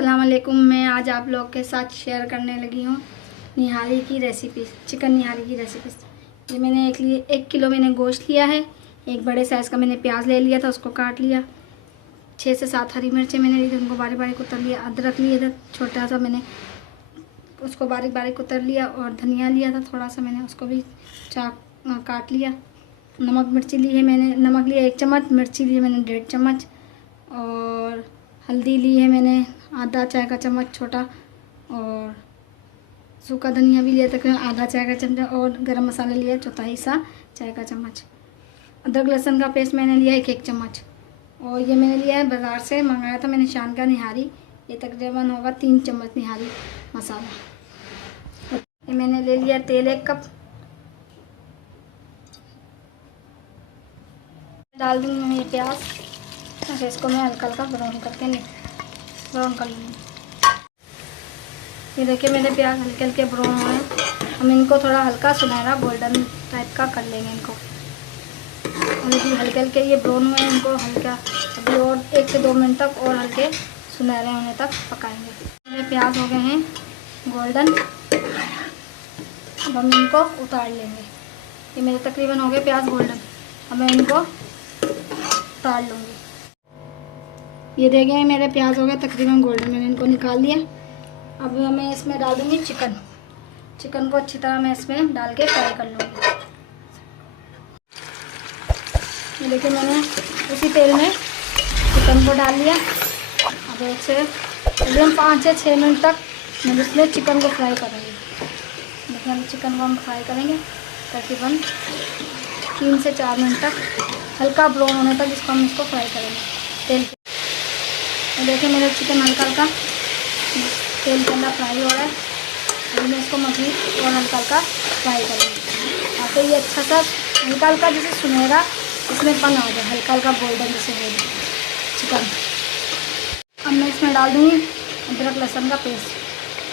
अस्सलाम वालेकुम। मैं आज आप लोग के साथ शेयर करने लगी हूँ निहारी की रेसिपी, चिकन निहारी की रेसिपी। ये मैंने 1 किलो मैंने गोश्त लिया है। एक बड़े साइज़ का मैंने प्याज ले लिया था, उसको काट लिया। 6 से 7 हरी मिर्चें मैंने ली थी, उनको बारीक बारीक कुतर लिया। अदरक लिए थे छोटा सा, मैंने उसको बारीक बारीक कुतर लिया। और धनिया लिया था थोड़ा सा, मैंने उसको भी काट लिया। नमक मिर्ची ली है मैंने, नमक लिया 1 चम्मच, मिर्ची ली है मैंने 1.5 चम्मच, और हल्दी ली है मैंने आधा चाय का चम्मच छोटा, और सूखा धनिया भी लिया तकरीबन आधा चाय का चम्मच, और गरम मसाला लिया 1/4 सा चाय का चम्मच। अदरक लहसुन का पेस्ट मैंने लिया 1 चम्मच। और ये मैंने लिया है बाज़ार से मंगाया था मैंने शान का निहारी, ये तकरीबन होगा 3 चम्मच निहारी मसाला। ये मैंने ले लिया तेल 1 कप। डाल दूँगी मैं ये प्याज, अच्छा इसको मैं हल्का हल्का ब्राउन करके ब्राउन कर लूँगी। ये देखिए मेरे प्याज हल्के हल्के ब्राउन हुए हैं। हम इनको थोड़ा हल्का सुनहरा गोल्डन टाइप का कर लेंगे इनको। और यदि हल्के हल्के ये ब्राउन हुए हैं, इनको हल्का अभी और 1 से 2 मिनट तक और हल्के सुनहरे होने तक पकाएंगे। मेरे प्याज हो गए हैं गोल्डन, अब हम इनको उतार लेंगे। ये मेरे तकरीबन हो गए प्याज गोल्डन, अब मैं इनको उतार लूँगी। ये देखें मेरे प्याज हो गए तकरीबन गोल्डन, मैंने इनको निकाल लिया। अब मैं इसमें डाल दूँगी चिकन को अच्छी तरह मैं इसमें डाल के फ्राई कर लूँगी। ये देखिए मैंने उसी तेल में चिकन को डाल लिया। अब एक से तकरीबन 5 से 6 मिनट तक मैं इसमें चिकन को फ्राई करूँगी। देखिए हम चिकन को हम फ्राई करेंगे तकरीबन 3 से 4 मिनट तक, हल्का ब्राउन होने तक हम इसको फ्राई करेंगे तेल के। देखिए मेरा चिकन हल्का हल्का तेल के अंदर फ्राई हो रहा है। अभी मैं इसको मज़ीद और हल्का हल्का फ्राई करूँगी ताकि ये अच्छा सा हल्का हल्का जैसे सुनहरा इसमें पन आ जाए, हल्का हल्का गोल्डन जैसे हो जाए चिकन। अब मैं इसमें डाल दूँगी अदरक लहसुन का पेस्ट,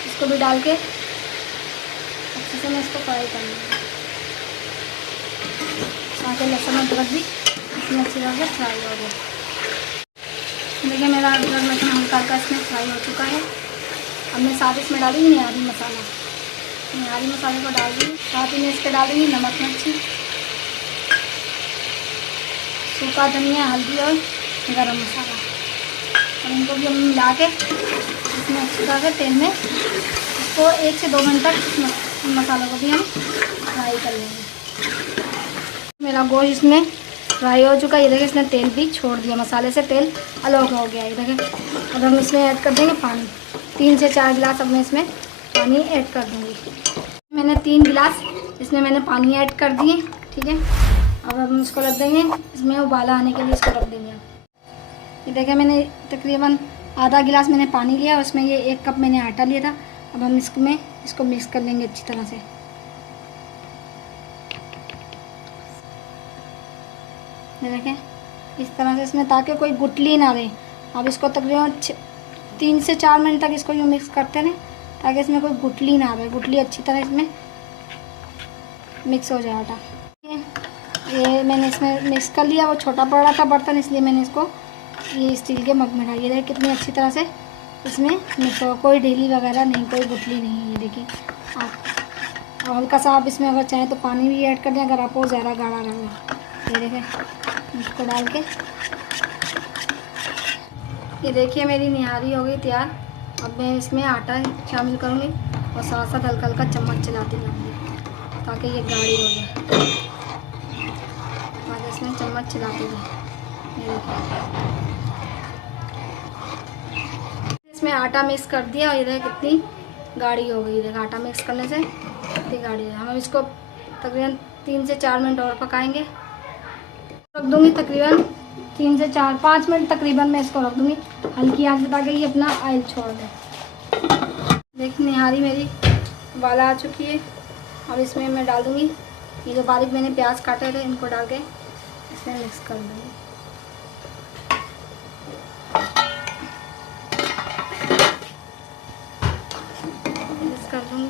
इसको भी डाल के अच्छे से मैं इसको फ्राई कर लूँगी ताकि लहसुन अदरक भी इसमें अच्छी तरह से फ्राई हो जाए। देखिए मेरा अदरक लहसुन हल्का हल्का इसमें फ्राई हो चुका है। अब मैं साथ इसमें डालूँगी निहारी मसाले को डाल दूँगी। साथ ही मैं इसके डालूँगी नमक मिर्ची, सूखा धनिया, हल्दी और गरम मसाला। और इनको भी हम मिला के इसमें अच्छी तरह से तेल में इसको 1 से 2 मिनट तक मसालों को भी हम फ्राई कर लेंगे। मेरा गोश्त इसमें फ्राई हो चुका है। ये देखिए इसने तेल भी छोड़ दिया, मसाले से तेल अलग हो गया। ये देखिए अब हम इसमें ऐड कर देंगे पानी, 3 से 4 गिलास अब मैं इसमें पानी ऐड कर दूँगी। मैंने 3 गिलास इसमें मैंने पानी ऐड कर दिए, ठीक है। अब हम इसको रख देंगे, इसमें उबाला आने के लिए इसको रख देंगे। ये देखिए मैंने तकरीबन आधा गिलास मैंने पानी लिया, उसमें ये 1 कप मैंने आटा लिया था। अब हम इसको मिक्स कर लेंगे अच्छी तरह से। ये देखें इस तरह से इसमें, ताकि कोई गुठली ना रहे। अब इसको तकरीबन 3 से 4 मिनट तक इसको यूँ मिक्स करते रहें ताकि इसमें कोई गुठली ना रहे, गुठली अच्छी तरह इसमें मिक्स हो जाए आटा। ये मैंने इसमें मिक्स कर लिया। वो छोटा पड़ रहा था बर्तन, इसलिए मैंने इसको ये स्टील के मग में डाल। ये देखिए कितनी अच्छी तरह से इसमें मिक्स हो, कोई ढीली वगैरह नहीं, कोई गुठली नहीं। ये देखिए आप हल्का सा आप इसमें अगर चाहें तो पानी भी ऐड कर दें अगर आपको ज़्यादा गाढ़ा रहे। ये देखें इसको डाल के, ये देखिए मेरी निहारी हो गई तैयार। अब मैं इसमें आटा शामिल करूँगी और साथ साथ हल्का हल्का चम्मच चलाती जाऊँगी ताकि ये गाढ़ी हो जाए। ताकि इसमें चम्मच चलाती जाए। ये देखिए इसमें आटा मिक्स कर दिया और ये देखिए कितनी गाढ़ी हो गई। देखिए आटा मिक्स करने से कितनी गाढ़ी है। हम इसको तकरीबन 3 से 4 मिनट और पकाएंगे। रख दूँगी तकरीबन 3 से 4-5 मिनट तकरीबन मैं इसको रख दूँगी हल्की आंच पे ताकि ये अपना ऑयल छोड़ दे। देखिए निहारी मेरी उबाला आ चुकी है। अब इसमें मैं डाल दूँगी ये जो बारीक मैंने प्याज काटे थे, इनको डाल के इसमें मिक्स कर दूँगी। मिक्स कर दूँगी।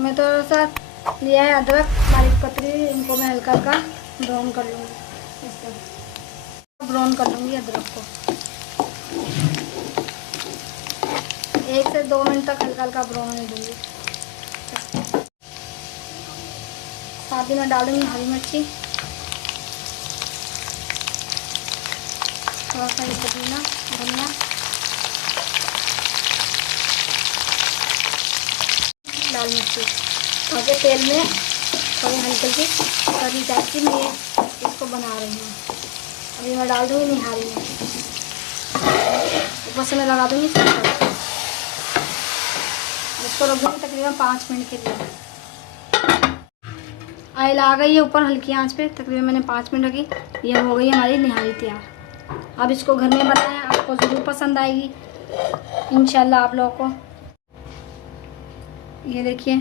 मैं थोड़ा सा लिया है अदरक बारीक पतली, इनको मैं हल्का हल्का ब्राउन कर लूँगी। इसको ब्राउन कर लूँगी अदरक को। 1 से 2 मिनट तक हल्का हल्का ब्राउन होने दूँगी। साथ ही मैं डालूँगी हरी मिर्ची, थोड़ा सा पुदीना, धनिया, लाल मिर्ची, ताकि तेल में थोड़ी हल्की हल्की करी टाइप की मैं इसको बना रही हूँ। अभी मैं डाल दूँगी निहारी में, ऊपर से मैं लगा दूँगी इसको रख दूँगी तकरीबन 5 मिनट के लिए। ऑयल आ गई है ऊपर हल्की आंच पे, तकरीबन मैंने 5 मिनट रखी। ये हो गई हमारी निहारी तैयार। अब इसको घर में बनाएं, आपको ज़रूर पसंद आएगी इंशाल्लाह आप लोगों को। ये देखिए,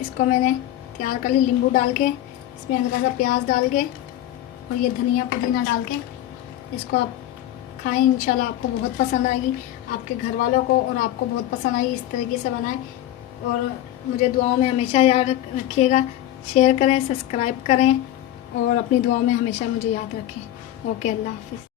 इसको मैंने तैयार कर ली नींबू डाल के, इसमें हल्का सा प्याज डाल के और ये धनिया पुदीना डाल के। इसको आप खाएं, इंशाल्लाह आपको बहुत पसंद आएगी, आपके घर वालों को और आपको बहुत पसंद आएगी। इस तरीके से बनाएं और मुझे दुआओं में हमेशा याद रखिएगा। शेयर करें, सब्सक्राइब करें और अपनी दुआओं में हमेशा मुझे याद रखें। ओके, अल्लाह हाफिज़।